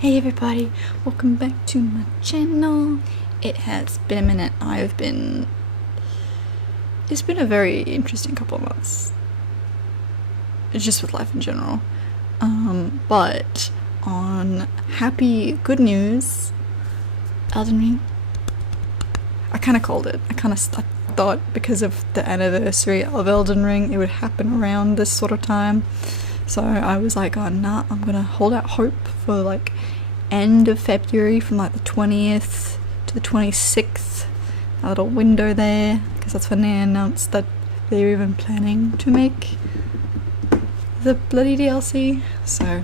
Hey everybody, welcome back to my channel. It has been a minute. It's been a very interesting couple of months. It's just with life in general. But on happy good news, Elden Ring. I kind of called it. I thought because of the anniversary of Elden Ring, it would happen around this sort of time. So I was like, oh nah, I'm gonna hold out hope for like end of February from like the 20th to the 26th. A little window there, because that's when they announced that they're even planning to make the bloody DLC. So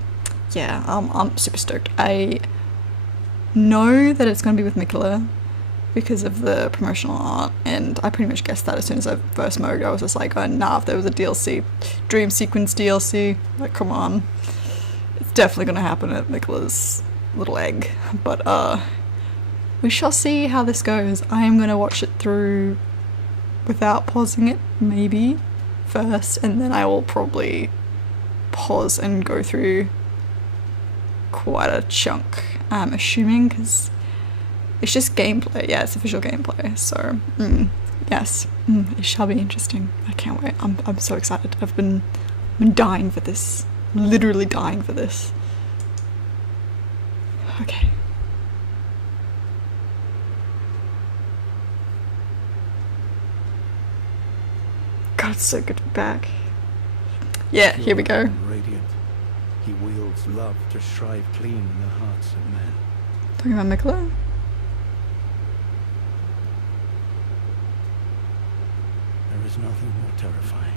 yeah, I'm super stoked. I know that it's gonna be with Miquella because of the promotional art, and I pretty much guessed that as soon as I first mogged. I was just like, oh nah, if there was a DLC, Dream Sequence DLC, like come on. It's definitely gonna happen at Miquella's little egg, but we shall see how this goes. I am gonna watch it through without pausing it, maybe, first, and then I will probably pause and go through quite a chunk, I'm assuming, because it's just gameplay. Yeah, it's official gameplay. So, yes, it shall be interesting. I can't wait. I'm so excited. I've been dying for this. Literally dying for this. Okay. God, it's so good to be back. Yeah, here we go. Radiant. He wields love to shrive clean in the hearts of men. Talking about Miquella? There is nothing more terrifying.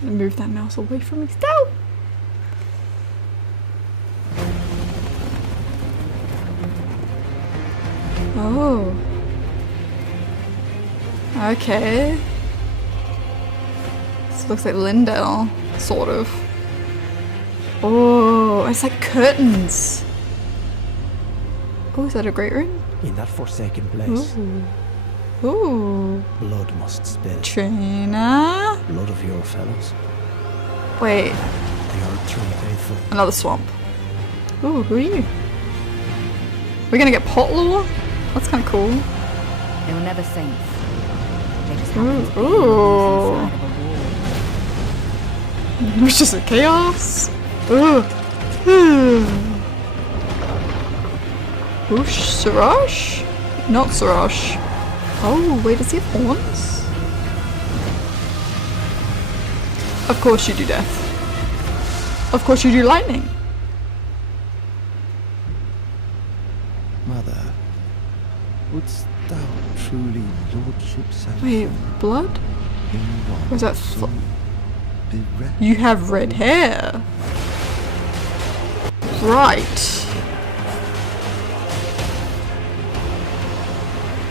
Gonna move that mouse away from me. Stop! Oh. Okay. This looks like Lindell, sort of. Oh, it's like curtains. Oh, is that a great room? In that forsaken place, Ooh. blood must spill. Trina. Blood of your fellows. Wait, The Erdtreee faithful. another swamp. Ooh, who are you? We're gonna get pot lore? That's kind of cool. They were never saints. They just happened to be Ooh. inside of a wall. It's just a chaos. Ooh. Oosh, Sirash? Not Sirash. Oh, wait, does he have horns? Of course you do death. Of course you do lightning. Mother, wouldst thou truly lordship self? Wait, blood? Was that you have red hair. Right.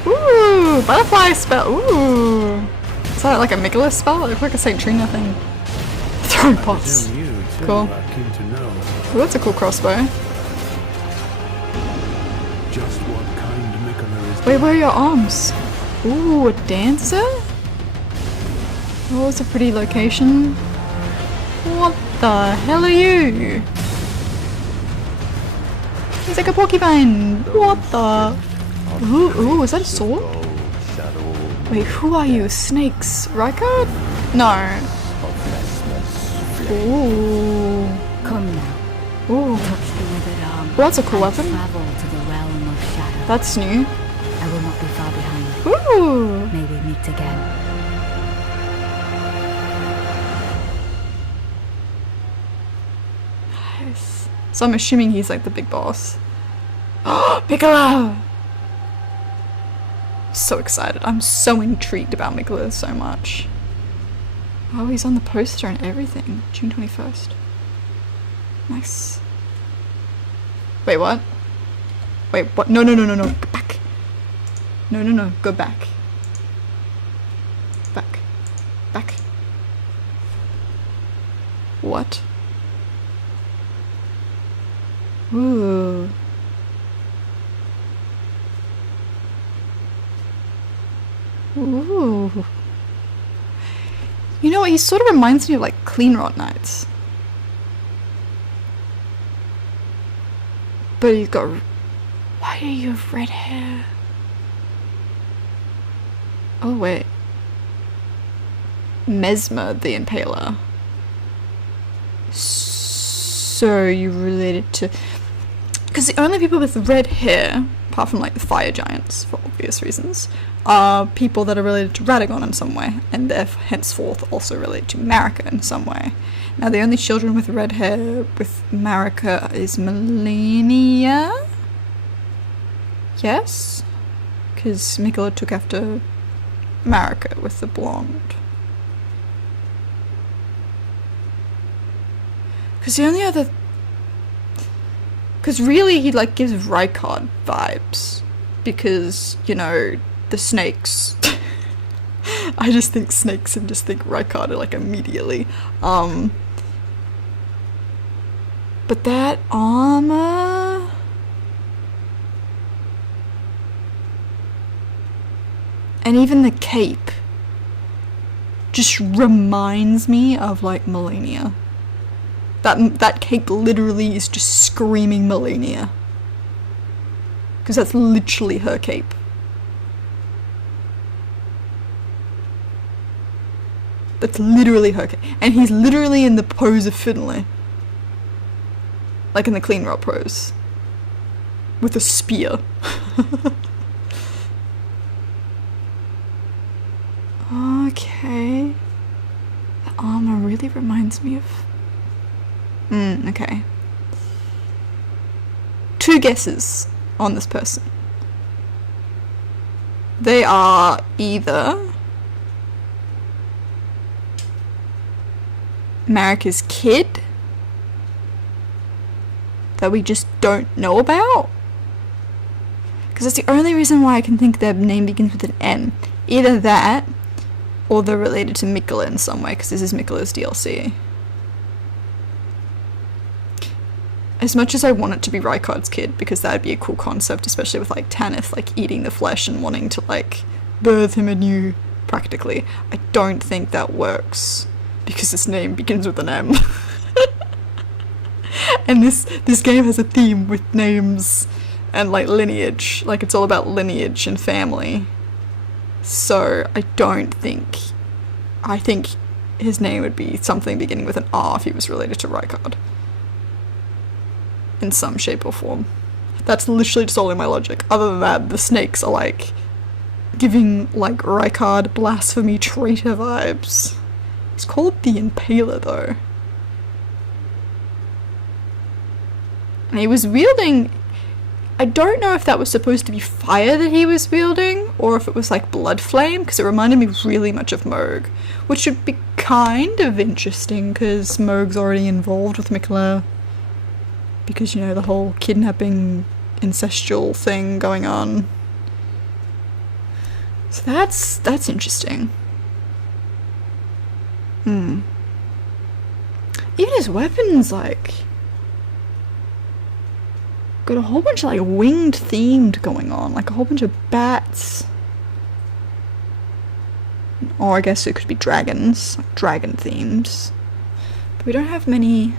Ooh, butterfly spell. Ooh. Is that like a Miquella spell? It looks like a St. Trina thing. Throwing pots. Cool. Ooh, that's a cool crossbow. Just what kind Miquella is. Wait, where are your arms? Ooh, a dancer? Oh, it's a pretty location. What the hell are you? He's like a porcupine. What the? Ooh, is that a sword? Wait, who are you? Snakes? Rykard? No. Ooh. Come now, Ooh. touch the withered arm. Well, that's a cool and weapon. Travel to the realm of shadow. That's new. I will not be far behind. Ooh. May we meet again. Nice. So I'm assuming he's like the big boss. Oh, Miquella! So excited. I'm so intrigued about Miquella so much. Oh, he's on the poster and everything. June 21st. Nice. Wait, what? Wait, what? No. Go back. No. Go back. Back. What? Ooh. Ooh. You know what? He sort of reminds me of like Clean Rot Knights. But he's got... Why do you have red hair? Oh, wait. Mesmer the Impaler. So you related to... Because the only people with red hair, apart from like the fire giants, for obvious reasons, are people that are related to Radagon in some way, and they're henceforth also related to Marika in some way. Now the only children with red hair with Marika is Melania? Yes? Because Mikola took after Marika with the blonde. Because the only other... Because really he like gives Rykard vibes. Because, you know, the snakes. I just think snakes and just think Rykard like immediately. But that armor... And even the cape just reminds me of like Melania. That cape literally is just screaming Melania. Because that's literally her cape. That's literally her cape. And he's literally in the pose of Finlay. Like in the clean rock pose. With a spear. Okay. The armor really reminds me of... okay. 2 guesses on this person. They are either Marika's kid that we just don't know about. Because that's the only reason why I can think their name begins with an M. Either that, or they're related to Mikola in some way, because this is Mikola's DLC. As much as I want it to be Rykard's kid, because that'd be a cool concept, especially with like Tanith like eating the flesh and wanting to like birth him anew, practically. I don't think that works, because his name begins with an M. And this game has a theme with names and like lineage, like it's all about lineage and family. So I think his name would be something beginning with an R if he was related to Rykard. In some shape or form. That's literally just all in my logic. Other than that, the snakes are like giving like Rykard blasphemy traitor vibes. It's called the Impaler though. And he was wielding... I don't know if that was supposed to be fire that he was wielding, or if it was like blood flame, because it reminded me really much of Moog, which would be kind of interesting, because Moog's already involved with Mikola, because, you know, the whole kidnapping incestual thing going on. So that's interesting. Even his weapons, like... got a whole bunch of like winged themed going on, like a whole bunch of bats, or I guess it could be dragons, like dragon themes, but we don't have many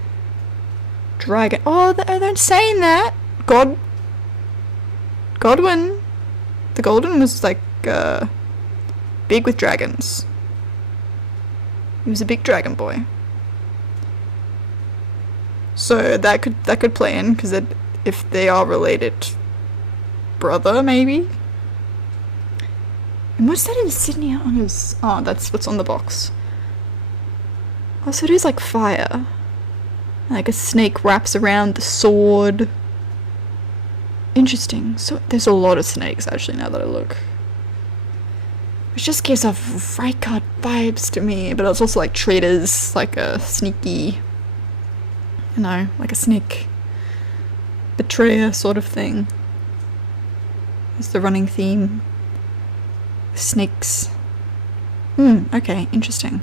dragon... Oh, they're saying that Godwin, the Golden was like big with dragons. He was a big dragon boy, so that could play in, because it, if they are related brother, maybe? And what's that insignia on his... Oh, that's what's on the box. Oh, so it is like fire. Like a snake wraps around the sword. Interesting. So there's a lot of snakes, actually, now that I look. Which just gives off Rykard vibes to me, but it's also like traitors, like a sneaky... You know, like a snake... betrayer sort of thing. It's the running theme. Snakes. Okay, interesting.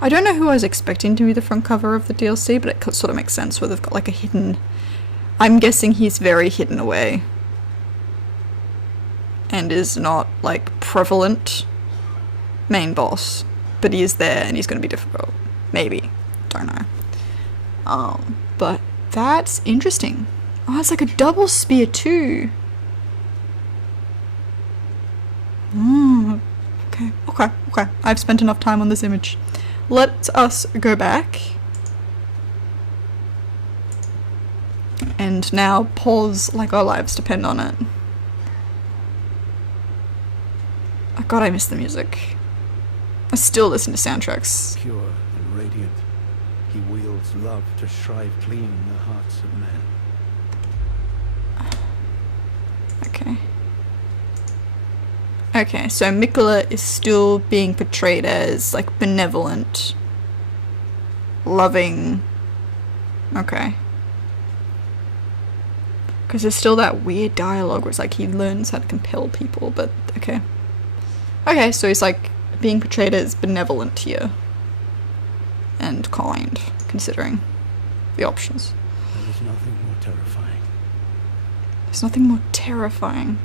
I don't know who I was expecting to be the front cover of the DLC, but it sort of makes sense where they've got like a hidden... I'm guessing he's very hidden away. And is not like prevalent main boss. But he is there and he's going to be difficult. Maybe. Don't know. But... that's interesting. Oh, it's like a double spear too. Okay, okay, okay. I've spent enough time on this image. Let us go back. And now pause like our lives depend on it. Oh god, I miss the music. I still listen to soundtracks. Pure and radiant, he wields love to shrive clean the hearts of men. Okay. Okay, so Mikola is still being portrayed as, like, benevolent, loving. Okay. Because there's still that weird dialogue where it's like he learns how to compel people, but okay. Okay, so he's, like, being portrayed as benevolent here. And kind, considering the options. There is nothing more terrifying. There's nothing more terrifying.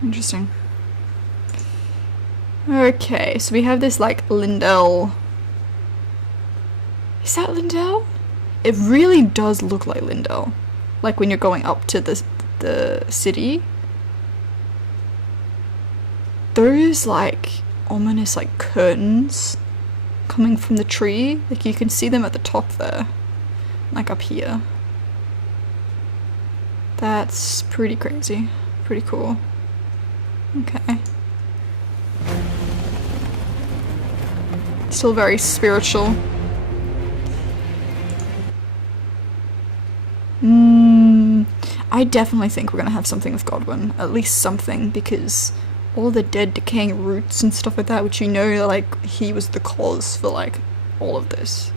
Interesting. Okay, so we have this like Lindell. Is that Lindell? It really does look like Lindell. Like when you're going up to the city. Those like ominous like curtains coming from the tree. Like you can see them at the top there. Like up here. That's pretty crazy. Pretty cool. Okay. Still very spiritual. I definitely think we're gonna have something with Godwin. At least something, because all the dead decaying roots and stuff like that, which you know, like, he was the cause for, like, all of this.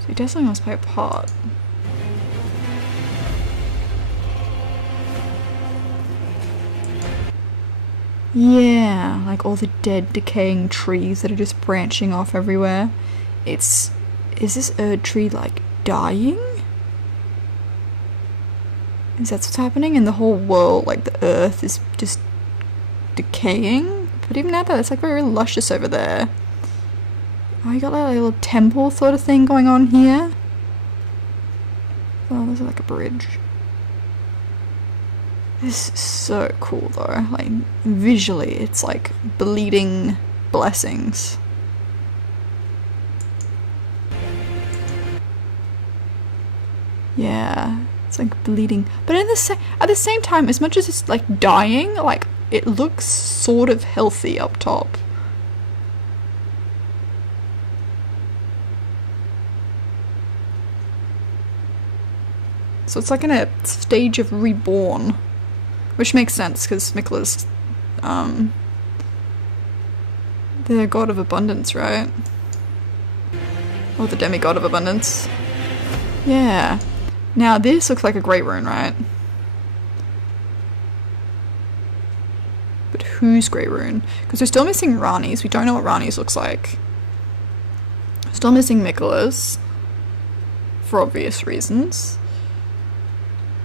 So he definitely must play a part. Yeah, like all the dead decaying trees that are just branching off everywhere. Is this Erdtreee like dying? Is that what's happening? And the whole world, like the earth is just decaying? But even at that, it's like very luscious over there. Oh, you got like a little temple sort of thing going on here. Oh, there's like a bridge. This is so cool though, like visually it's like bleeding blessings. Yeah, it's like bleeding, but at the same time, as much as it's like dying, like it looks sort of healthy up top. So it's like in a stage of reborn. Which makes sense, because Mikola's, the god of abundance, right? Or the demigod of abundance. Yeah. Now this looks like a great rune, right? But whose great rune? Because we're still missing Rani's. We don't know what Rani's looks like. Still missing Mikola's. For obvious reasons.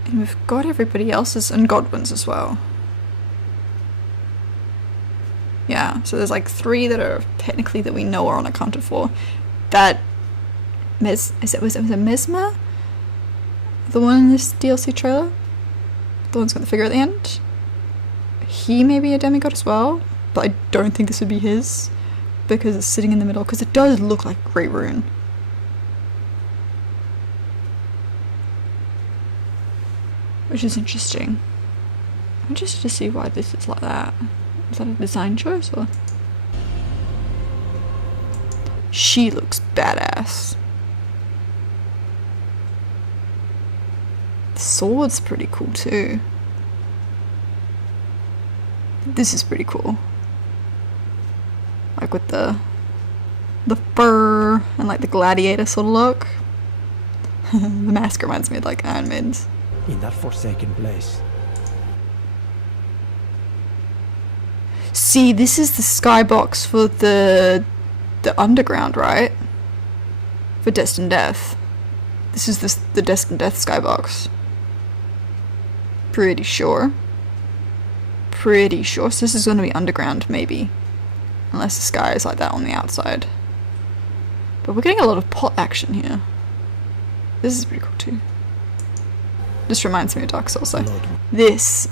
And we've got everybody else's and Godwin's as well. Yeah, so there's like 3 that are technically that we know are unaccounted for. That was it Mesmer? The one in this DLC trailer? The one's got the figure at the end? He may be a demigod as well, but I don't think this would be his. Because it's sitting in the middle, because it does look like Great Rune. Which is interesting. I'm interested to see why this is like that. Is that a design choice or? She looks badass. The sword's pretty cool too. This is pretty cool. Like with the fur and like the gladiator sort of look. The mask reminds me of like Iron Maiden's. In that forsaken place. See, this is the skybox for the underground, right? For Destined Death. This is the Destined Death skybox. Pretty sure. Pretty sure. So this is going to be underground, maybe. Unless the sky is like that on the outside. But we're getting a lot of pot action here. This is pretty cool too. This reminds me of Dark Souls though. This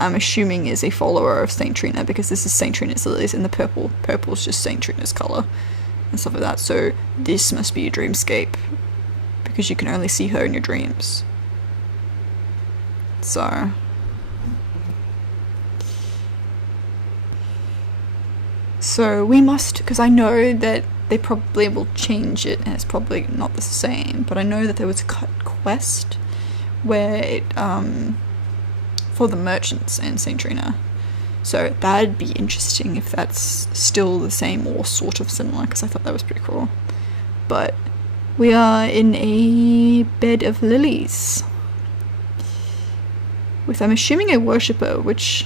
I'm assuming is a follower of Saint Trina, because this is Saint Trina's lilies in the purple. Purple is just Saint Trina's colour and stuff like that. So this must be a dreamscape, because you can only see her in your dreams. So we must, because I know that they probably will change it and it's probably not the same, but I know that there was a quest where it for the merchants in Saint Trina. So that'd be interesting if that's still the same or sort of similar, because I thought that was pretty cool. But we are in a bed of lilies with, I'm assuming, a worshipper, which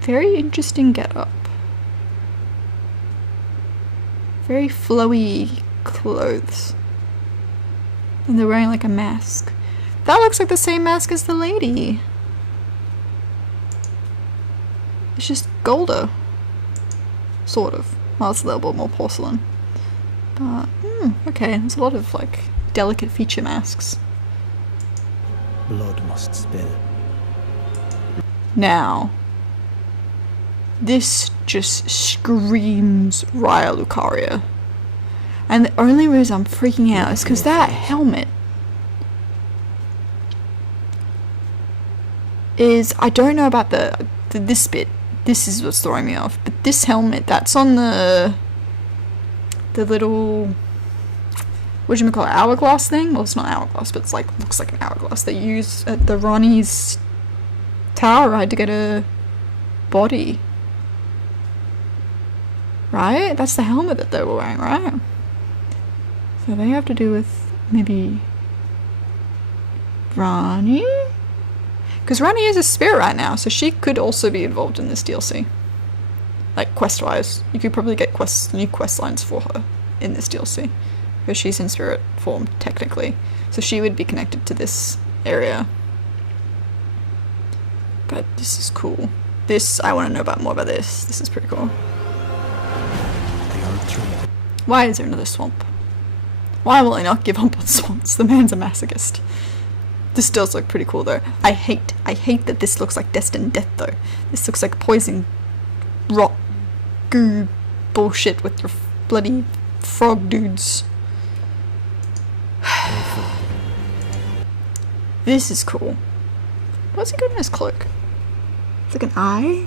very interesting getup. Very flowy clothes. And they're wearing like a mask. That looks like the same mask as the lady. It's just golder. Sort of. Well, it's a little bit more porcelain. But, okay, there's a lot of like delicate feature masks. Blood must spill. Now, this just screams Raya Lucaria. And the only reason I'm freaking out is because that helmet is, I don't know about this bit. This is what's throwing me off. But this helmet, that's on the little, whatchamacallit, hourglass thing? Well, it's not hourglass, but it's like, looks like an hourglass they use at the Ronnie's tower ride to get a body. Right? That's the helmet that they were wearing, right? So they have to do with maybe Ronnie? Because Ronnie is a spirit right now, so she could also be involved in this DLC. Like, quest-wise. You could probably get new quest lines for her in this DLC. Because she's in spirit form, technically. So she would be connected to this area. But this is cool. This, I want to know more about this. This is pretty cool. The Erdtreee. Why is there another swamp? Why will he not give up on swamps? The man's a masochist. This does look pretty cool though. I hate that this looks like Destined Death though. This looks like poison rot goo bullshit with your bloody frog dudes. This is cool. What's he got in his cloak? It's like an eye?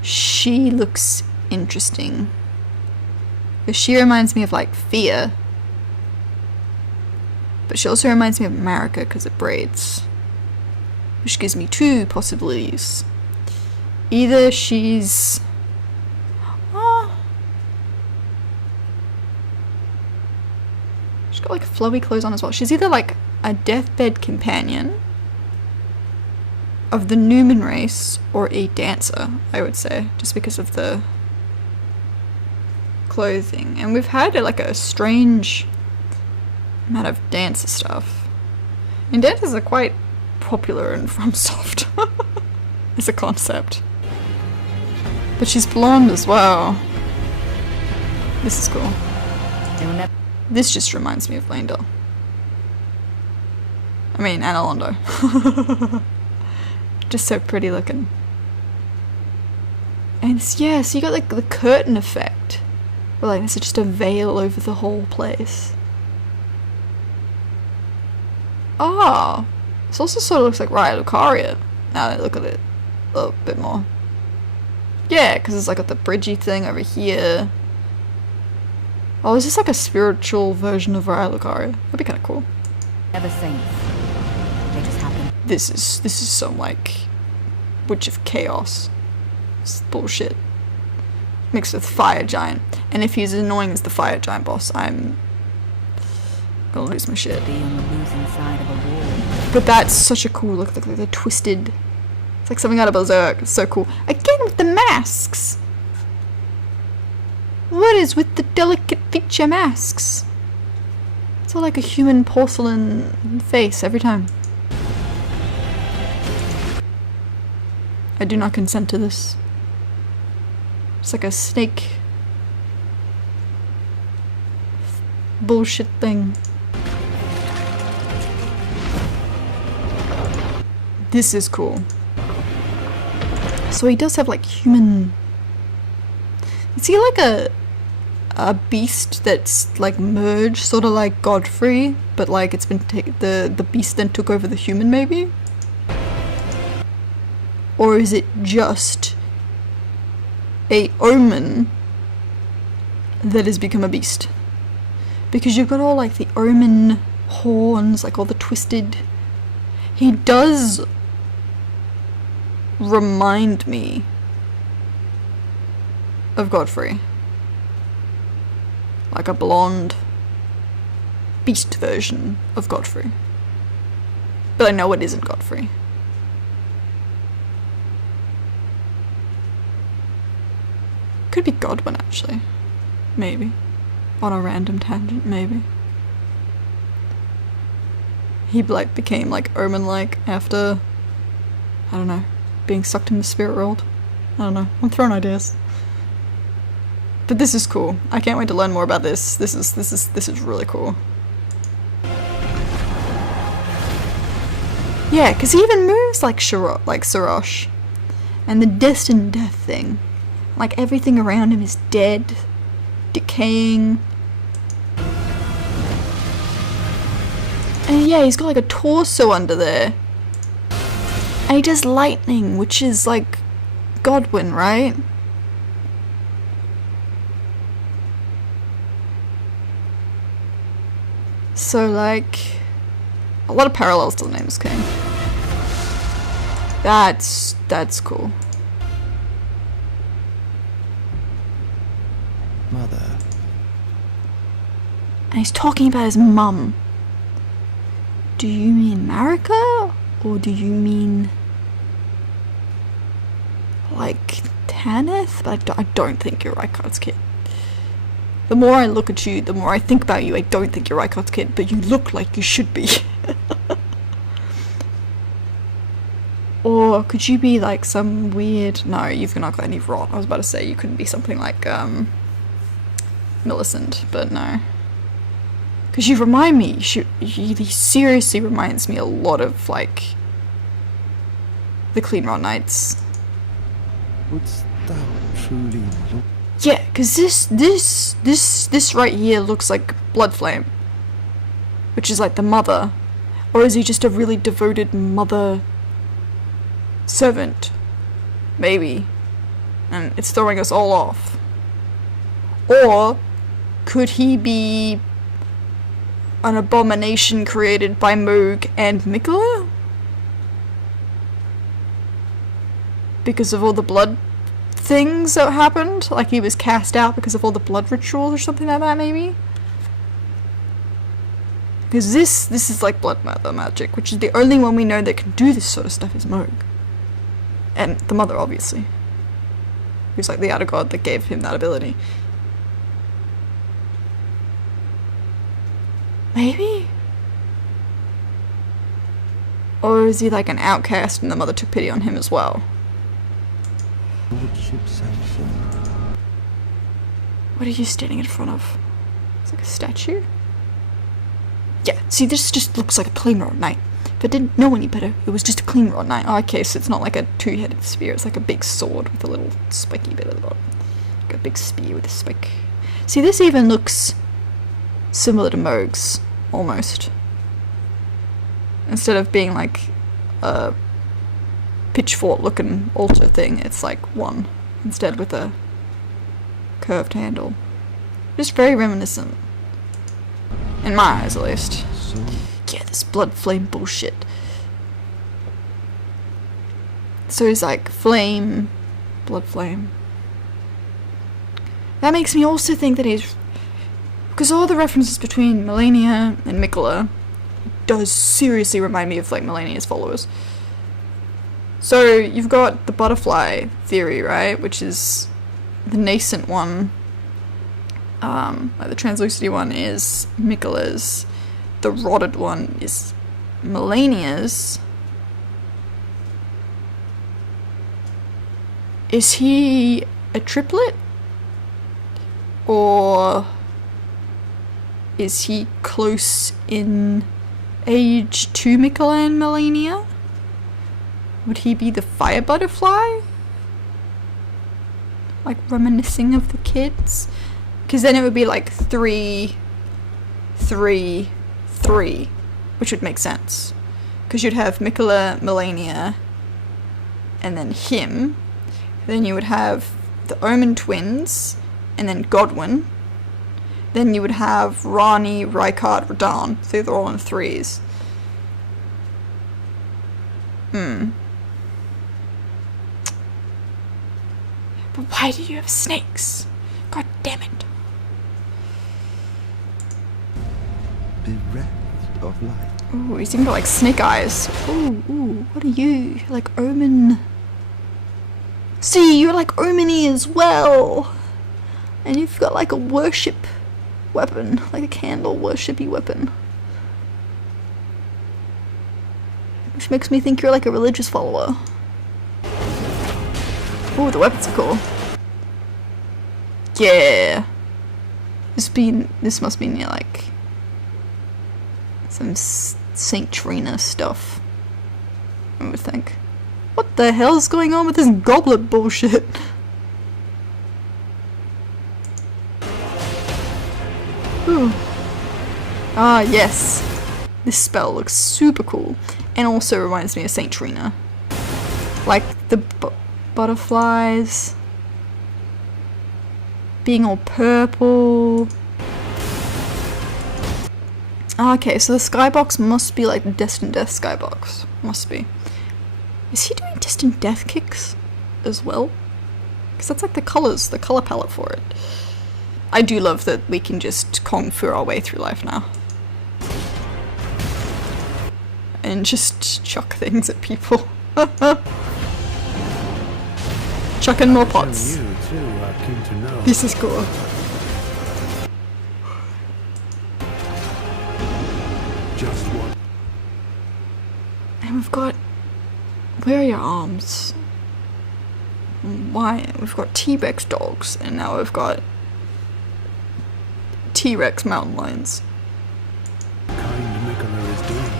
She looks interesting. Because she reminds me of like Fear. But she also reminds me of America because it braids. Which gives me two possibilities. Either she's... she's got like flowy clothes on as well. She's either like a deathbed companion of the Newman race or a dancer, I would say. Just because of the clothing. And we've had like a strange amount of dancer stuff. And dancers are quite popular in FromSoft as a concept. But she's blonde as well. This is cool. This just reminds me of Landell. I mean, Analondo. Just so pretty looking. And yeah, so you got like the curtain effect. Where like there's just a veil over the whole place. Oh, this also sort of looks like Raya Lucaria. Now that I look at it a little bit more. Yeah, because it's like got the bridgey thing over here. Oh, is this like a spiritual version of Raya Lucaria? That'd be kind of cool. Never saints. They just happen. This is some like Witch of Chaos. It's bullshit. Mixed with Fire Giant. And if he's as annoying as the Fire Giant boss, I'm gonna lose my shit. Be on the losing side of a war. But that's such a cool look. Look like they're twisted. It's like something out of Berserk. It's so cool. Again with the masks. What is with the delicate feature masks? It's all like a human porcelain face every time. I do not consent to this. It's like a snake bullshit thing. This is cool. So he does have like human... Is he like a beast that's like merged, sort of like Godfrey, but like it's been the beast then took over the human maybe? Or is it just a omen that has become a beast? Because you've got all like the omen horns, like all the twisted... He does remind me of Godfrey. Like a blonde beast version of Godfrey. But I know it isn't Godfrey. Could be Godwin actually. Maybe. On a random tangent, maybe. He like became like omen-like after, I don't know, being sucked in the spirit world. I don't know. I'm throwing ideas. But this is cool. I can't wait to learn more about this. This is really cool. Yeah, because he even moves like Sarosh. And the destined death thing. Like everything around him is dead, decaying. And yeah, he's got like a torso under there. And he does lightning, which is like Godwin, right? So like, a lot of parallels to the Nameless King. That's cool. Mother. And he's talking about his mum. Do you mean Marika? Or do you mean like Tanith? But I don't think you're Rykart's kid. The more I look at you, the more I think about you, I don't think you're Rykart's kid, but you look like you should be. Or could you be like some weird... No, you've not got any rot. I was about to say you couldn't be something like Millicent, but no. Because you remind me, he seriously reminds me a lot of like the Clean Rot Knights. Wouldst thou truly look? Yeah, because this right here looks like Bloodflame, which is like the mother. Or is he just a really devoted mother servant? Maybe. And it's throwing us all off. Or could he be an abomination created by Moog and Mikola? Because of all the blood things that happened? Like he was cast out because of all the blood rituals or something like that, maybe? Because this is like blood mother magic, which is the only one we know that can do this sort of stuff is Moog. And the mother, obviously. Who's like the outer god that gave him that ability. Maybe? Or is he like an outcast and the mother took pity on him as well? Lordship sanction. What are you standing in front of? It's like a statue? Yeah, see, this just looks like a Clean Rot Knight. If I didn't know any better, it was just a Clean Rot Knight. Oh, okay, so it's not like a two-headed spear, it's like a big sword with a little spiky bit at the bottom. Like a big spear with a spike. See, this even looks similar to Moog's, almost. Instead of being like a pitchfork looking altar thing, it's like one instead with a curved handle. Just very reminiscent. In my eyes, at least. So Yeah, this blood flame bullshit. So he's like flame, blood flame. That makes me also think that he's... Because all the references between Melania and Mikola does seriously remind me of like Melania's followers. So you've got the butterfly theory, right? Which is the nascent one. Like the translucity one is Mikola's. The rotted one is Melania's. Is he a triplet? Or is he close in age to Mikola and Melania? Would he be the fire butterfly? Like reminiscing of the kids? Because then it would be like 3, 3, 3, which would make sense. Because you'd have Mikola, Melania, and then him. Then you would have the Omen twins, and then Godwin. Then you would have Rani, Rykard, Radahn. So they're all in 3s. But why do you have snakes? God damn it. Bereft of light. Ooh, he's even got like snake eyes. Ooh, what are you? You're like Omen. See, you're like Omeni as well. And you've got like a worship weapon, like a candle worshipy weapon. Which makes me think you're like a religious follower. Ooh, the weapons are cool. Yeah. This must be near like some Saint Trina stuff, I would think. What the hell's going on with this goblet bullshit? Ooh. Ah, yes. This spell looks super cool. And also reminds me of Saint Trina. Like the butterflies being all purple. Okay, so the skybox must be like the Destined Death skybox. Must be. Is he doing Distant Death kicks as well? Because that's like the color palette for it. I do love that we can just kung fu our way through life now. And just chuck things at people. Chucking more pots. You too are keen to know. This is cool. Just what? And we've got... Where are your arms? Why? We've got T-Rex dogs, and now we've got T-Rex mountain lions. Kind Mikola is doing it.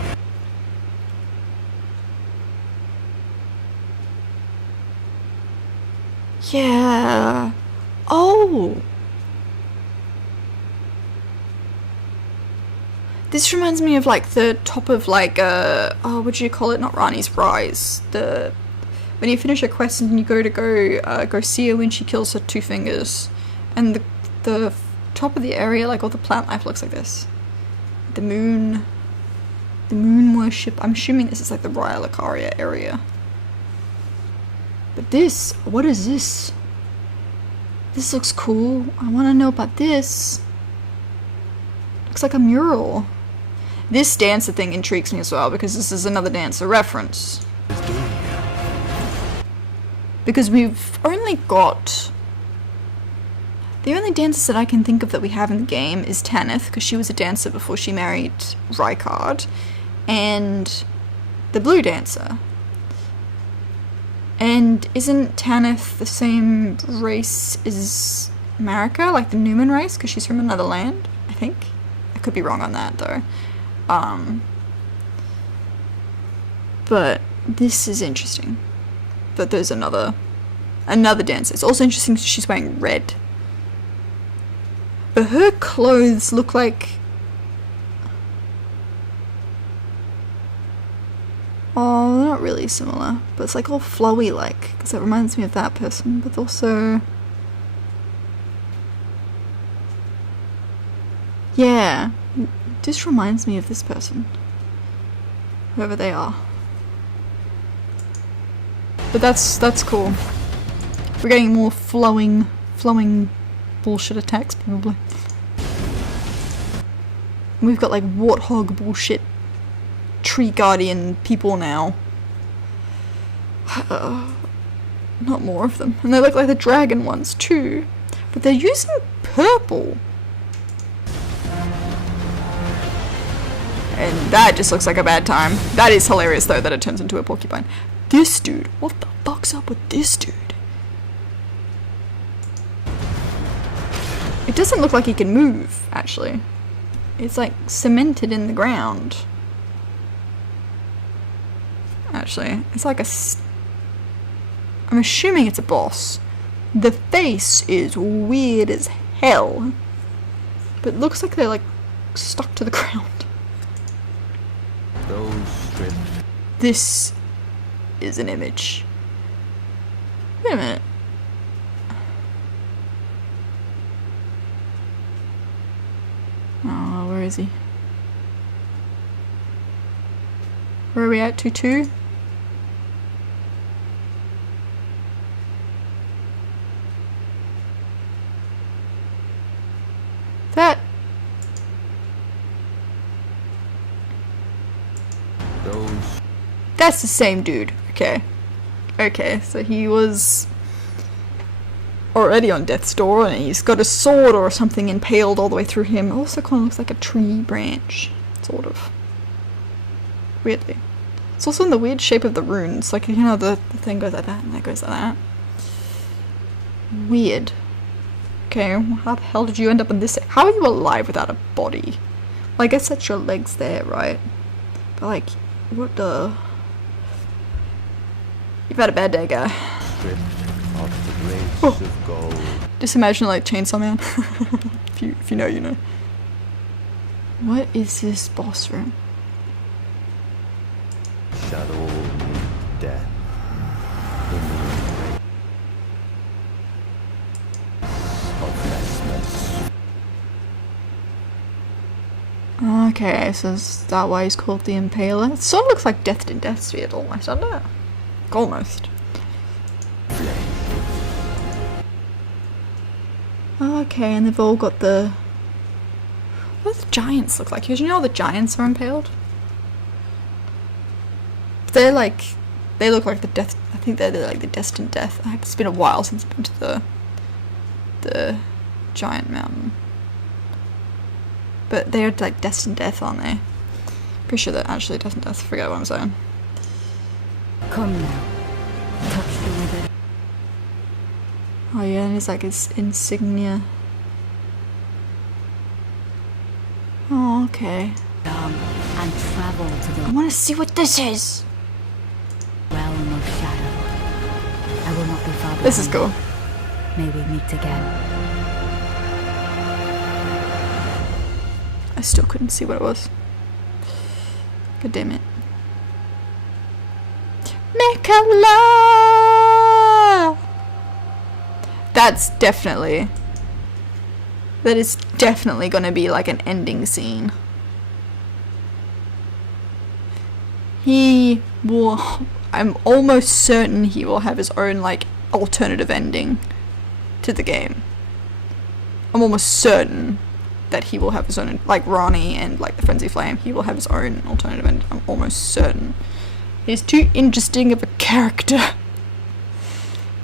Yeah. Oh! This reminds me of like the top of like oh, what do you call it? Not Rani's Rise. When you finish a quest and you go see her when she kills her 2 fingers, and the top of the area, like all the plant life looks like this. The moon worship. I'm assuming this is like the Raya Lucaria area. But this, what is this? This looks cool. I want to know about this. Looks like a mural. This dancer thing intrigues me as well, because this is another dancer reference. Is doing it. Because we've only got... The only dancers that I can think of that we have in the game is Tanith, because she was a dancer before she married Rykard, and the blue dancer. And isn't Tanith the same race as Marika, like the Newman race, because she's from another land, I think? I could be wrong on that, though. But this is interesting. That there's another dancer. It's also interesting she's wearing red. But her clothes look like... Oh, they're not really similar. But it's like all flowy like. Because it reminds me of that person. But also... Yeah. This reminds me of this person. Whoever they are. But that's cool. We're getting more flowing bullshit attacks, probably. And we've got like warthog bullshit tree guardian people now. Not more of them. And they look like the dragon ones too. But they're using purple. And that just looks like a bad time. That is hilarious though, that it turns into a porcupine. This dude, what the fuck's up with this dude? It doesn't look like he can move, actually. It's like cemented in the ground. Actually, it's like I'm assuming it's a boss. The face is weird as hell. But it looks like they're like stuck to the ground. Those stripped. This is an image. Wait a minute. Oh, where is he? Where are we at? 2-2? That. Those. That's the same dude. Okay. Okay, so he was already on death's door and he's got a sword or something impaled all the way through him. Also kind of looks like a tree branch. Sort of. Weirdly. It's also in the weird shape of the runes. Like, you know, the thing goes like that and that goes like that. Weird. Okay, how the hell did you end up in this? How are you alive without a body? Well, I guess that's your legs there, right? But like, what the... You've had a bad day, guy. Stripped of the grace of gold. Just imagine like Chainsaw Man. if you know, you know. What is this boss room? Shadow meet death. In the embrace of Lesmus. Okay, so is that why he's called the Impaler? It sort of looks like Death to Death Speed almost, I don't know. Almost. Okay, and they've all got the... What do the giants look like? Because you know the giants are impaled? They're like... They look like the death... I think they're like the Destined Death. It's been a while since I've been to the giant mountain. But they're like Destined Death, aren't they? Pretty sure they're actually Destined Death. Forget what I'm saying. Come now. Touch the wither. Oh yeah, and it's like his insignia. Oh, okay. And travel to I the want to see what this is! realm of shadow. I will not be far behind. This is cool. May we meet again. I still couldn't see what it was. God damn it. Mikala! That is definitely gonna be like an ending scene. He will, I'm almost certain he will have his own like alternative ending to the game. I'm almost certain that he will have his own, like Ronnie and like the Frenzy Flame, he will have his own alternative ending. I'm almost certain. He's too interesting of a character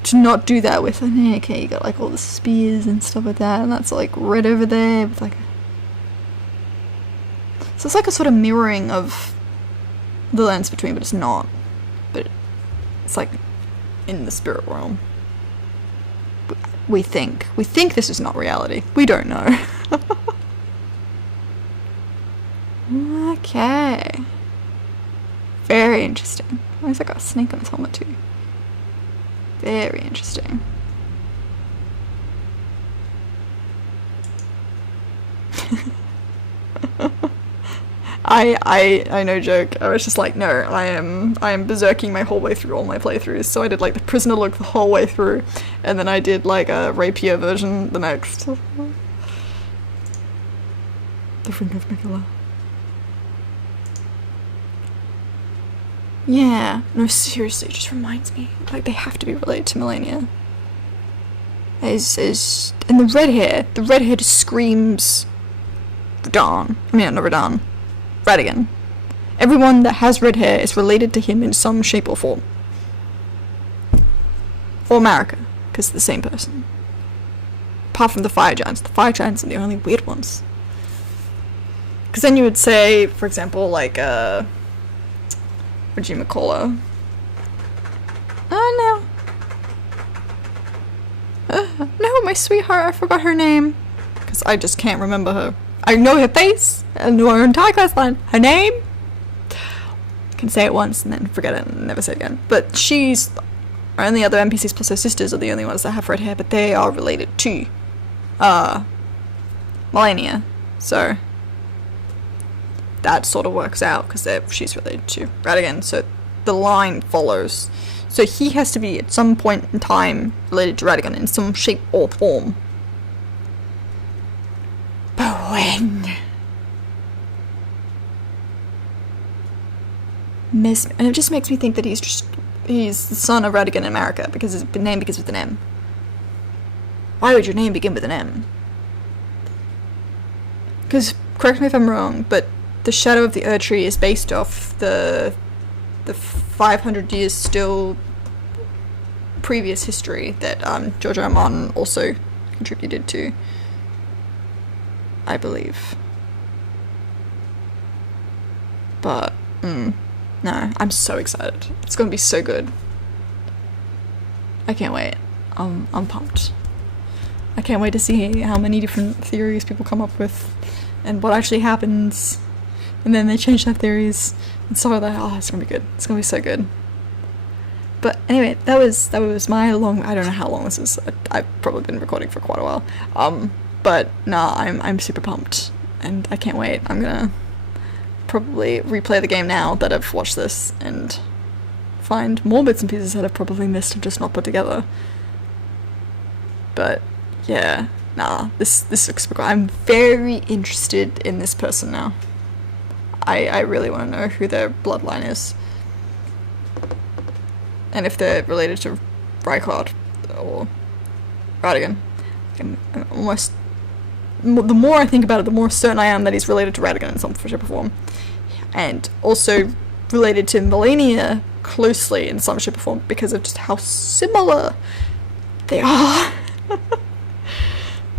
to not do that with. And okay, you got like all the spears and stuff like that, and that's like red over there with like so it's like a sort of mirroring of the Lands Between, but it's not. But it's like in the spirit realm. We think this is not reality. We don't know. Okay. Very interesting. Why has that got a snake on his helmet too? Very interesting. I no joke. I was just like, no, I am berserking my whole way through all my playthroughs. So I did like the prisoner look the whole way through, and then I did like a rapier version the next. The Ring of Mikala. Yeah, no, seriously, it just reminds me. Like, they have to be related to Melania. And the red hair just screams Radahn. I mean, not Radahn. Radagon. Everyone that has red hair is related to him in some shape or form. Or Marika, because they're the same person. Apart from the fire giants. The fire giants are the only weird ones. Because then you would say, for example, like, whatchamacallit? Oh no. No, my sweetheart, I forgot her name. Because I just can't remember her. I know her face, I know her entire quest line, her name. I can say it once and then forget it and never say it again. But she's, only other NPCs plus her sisters are the only ones that have red hair, but they are related to Melania. So that sort of works out because she's related to Radigan, so the line follows. So he has to be at some point in time related to Radigan in some shape or form. But when? And it just makes me think that he's the son of Radigan in America because his name begins with an M. Why would your name begin with an M? Because, correct me if I'm wrong, but the Shadow of the Erdtreee is based off the 500 years still previous history that George R. R. Martin also contributed to, I believe. But, no, I'm so excited. It's gonna be so good. I can't wait. I'm pumped. I can't wait to see how many different theories people come up with and what actually happens. And then they change their theories and stuff like that. Oh, it's gonna be good. It's gonna be so good. But anyway, that was my long. I don't know how long this is. I've probably been recording for quite a while. But nah, I'm super pumped, and I can't wait. I'm gonna probably replay the game now that I've watched this and find more bits and pieces that I've probably missed and just not put together. But yeah, nah, this looks good. I'm very interested in this person now. I really want to know who their bloodline is. And if they're related to Rykard or Radigan. I'm almost... The more I think about it, the more certain I am that he's related to Radigan in some shape or form. And also related to Melania closely in some shape or form because of just how similar they are.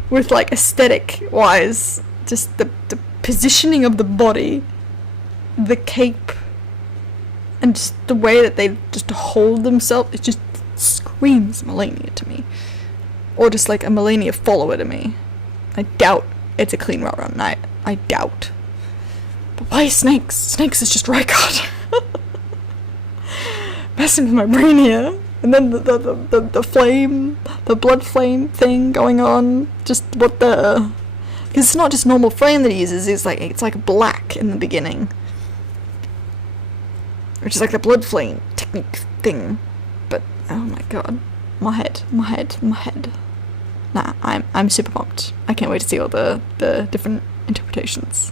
With, like, aesthetic-wise, just the positioning of the body, the cape, and just the way that they just hold themselves, it just screams Melania to me. Or just like a Melania follower to me. I doubt it's a clean route run. I doubt. But why snakes? Snakes is just Rykard. Messing with my brain here. And then the flame, the blood flame thing going on. Just what the... Because it's not just normal flame that he uses, it's like black in the beginning. Which is like the blood flame technique thing. But, oh my god. My head. Nah, I'm super pumped. I can't wait to see all the different interpretations.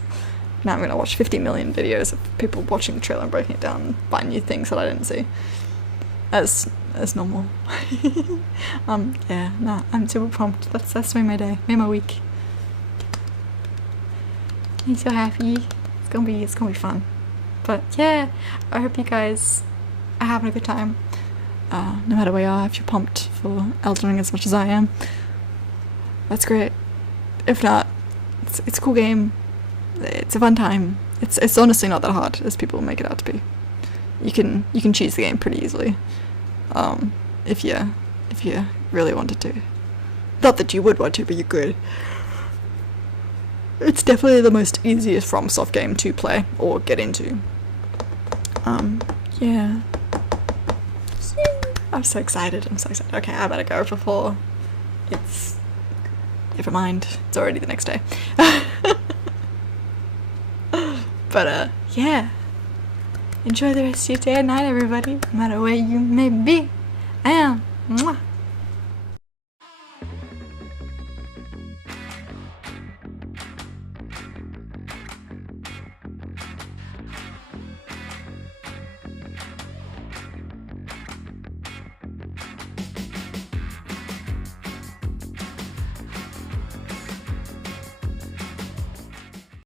Now I'm gonna watch 50 million videos of people watching the trailer and breaking it down and find new things that I didn't see. As normal. Yeah, nah, I'm super pumped. That's made my day. Made my week. I'm so happy. It's gonna be fun. But yeah, I hope you guys are having a good time. No matter where you are, if you're pumped for Elden Ring as much as I am, that's great. If not, it's a cool game. It's a fun time. It's honestly not that hard as people make it out to be. You can choose the game pretty easily, if you really wanted to. Not that you would want to, but you could. It's definitely the most easiest FromSoft game to play or get into. Yeah. I'm so excited. Okay, I better go before it's... Never mind. It's already the next day. But, yeah. Enjoy the rest of your day and night, everybody. No matter where you may be. I am. Mwah.